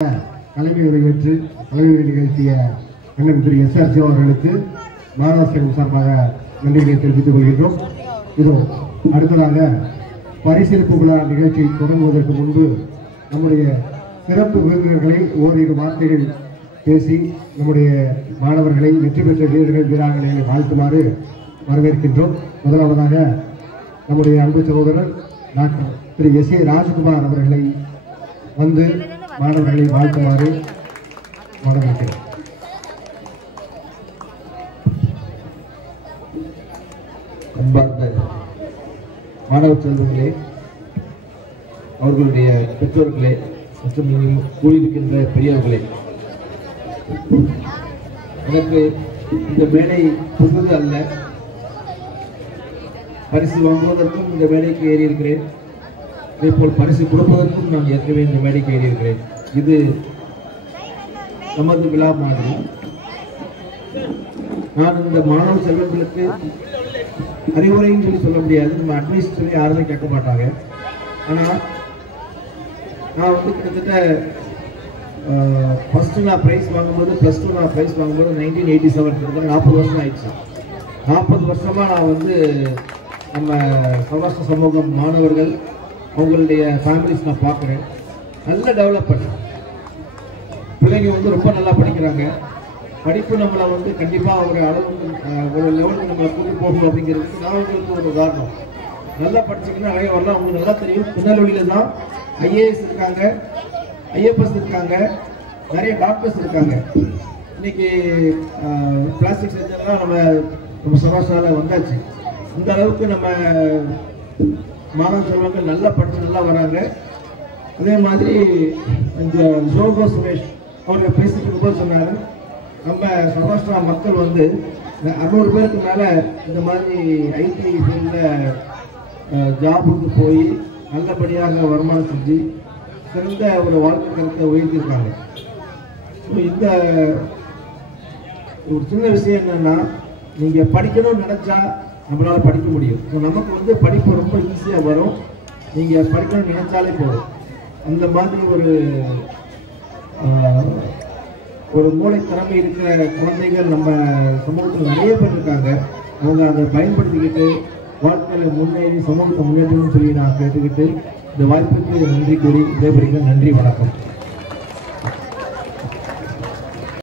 தலைமை உரையேற்று தலைமை நிகழ்த்திய அண்ணன் திரு எஸ்.ஆர். சிவா அவர்களுக்கு மாணவர்கள் சார்பாக நன்றிகளை தெரிவித்துக் கொள்கின்றோம். இதோ அடுத்ததாக பரிசீலிப்பு விழா நிகழ்ச்சியை தொடங்குவதற்கு முன்பு நம்முடைய சிறப்பு விருந்தினர்களை ஓரிரு வார்த்தைகள் பேசி நம்முடைய மாணவர்களை வெற்றி பெற்ற வீரர்கள் வீராங்கனைகளை வாழ்த்துமாறு வரவேற்கின்றோம். முதலாவதாக நம்முடைய அன்பு சகோதரர் டாக்டர் திரு எஸ்.ஏ. ராஜ்குமார் அவர்களை வந்து மாணவர்களை வாழ்த்துமாறு வரவேற்கிறோம். அன்பார்ந்த மாணவ செல்வங்களே, அவர்களுடைய பெற்றோர்களே மற்றும் கூடியிருக்கின்ற பெரியவர்களே, எனக்கு இந்த மேடை புதுது அல்ல. பரிசு வாங்குவதற்கும் இந்த மேடைக்கு ஏறி இருக்கிறேன். இதேபோல் பரிசு கொடுப்பதற்கும் நான் ஏற்கனவே இந்த மேடைக்கு ஏறி இருக்கிறேன். இது நமது விழா மாதிரி. நான் இந்த மாணவ செல்வங்களுக்கு அறிவுரைன்னு சொல்ல முடியாது. நம்ம அட்வைஸ் சொல்லி யாருமே கேட்க மாட்டாங்க. ஆனால் நான் வந்து கிட்டத்தட்ட ஃபஸ்ட்டு நான் ப்ரைஸ் வாங்கும்போது +2 நான் ப்ரைஸ் வாங்கும்போது 1987 கிட்டத்தட்ட 40 வருஷம் ஆயிடுச்சு. 40 வருஷமாக நான் வந்து நம்ம சௌராஷ்டிர சமூகம் மாணவர்கள் அவங்களுடைய ஃபேமிலிஸ் நான் பார்க்குறேன். நல்ல டெவலப் பண்ண பிள்ளைங்க வந்து ரொம்ப நல்லா படிக்கிறாங்க. படிப்பு நம்மளை வந்து கண்டிப்பாக ஒரு அளவு ஒரு லெவலுக்கு நம்மளை கூட்டி போகணும் அப்படிங்கிறதுக்கு நான் உங்களுக்கு ஒரு உதாரணம். நல்லா படிச்சிங்கன்னா நிறைய வரலாம். அவங்களுக்கு நல்லா தெரியும். திருநெல்வேலியில் தான் ஐஏஎஸ் இருக்காங்க, ஐஎஃப்எஸ் இருக்காங்க, நிறைய டாக்டர்ஸ் இருக்காங்க. இன்னைக்கு பிளாஸ்டிக் சர்ஜன்லாம் நம்ம சௌராஷ்டிராவில் வந்தாச்சு. இந்த அளவுக்கு நம்ம மாணவ செல்வங்கள் நல்லா படித்து நல்லா வராங்க. அதே மாதிரி இந்த ஜோகோ சுரேஷ் அவர் பேசிட்டு இருக்கும்போது சொன்னார், நம்ம சௌராஷ்டிரா மக்கள் வந்து 600 பேருக்கு மேலே இந்த மாதிரி ஐடி ஃபீல்டில் ஜாபுக்கு போய் நல்லபடியாக வருமானம் செஞ்சு சிறந்த ஒரு வாழ்க்கை தரத்தை உயர்த்தியிருக்காங்க. இந்த ஒரு சின்ன விஷயம் என்னன்னா, நீங்கள் படிக்கணும்னு நினச்சா நம்மளால் படிக்க முடியும். ஸோ நமக்கு வந்து படிப்பு ரொம்ப ஈஸியாக வரும். நீங்கள் படிக்கணும்னு நினைச்சாலே போதும். அந்த மாதிரி ஒரு மூளை திறமை இருக்கிற குழந்தைகள் நம்ம சமூகத்தில் நிறைய பேர் இருக்காங்க. அவங்க அதை பயன்படுத்திக்கிட்டு வாழ்க்கையில் முன்னேறி சமூகத்தை முன்னேற்றணும்னு சொல்லி நான் கேட்டுக்கிட்டு இந்த வாய்ப்புக்கு நன்றி கூறி விடைபெறுகிறேன். நன்றி, வணக்கம்.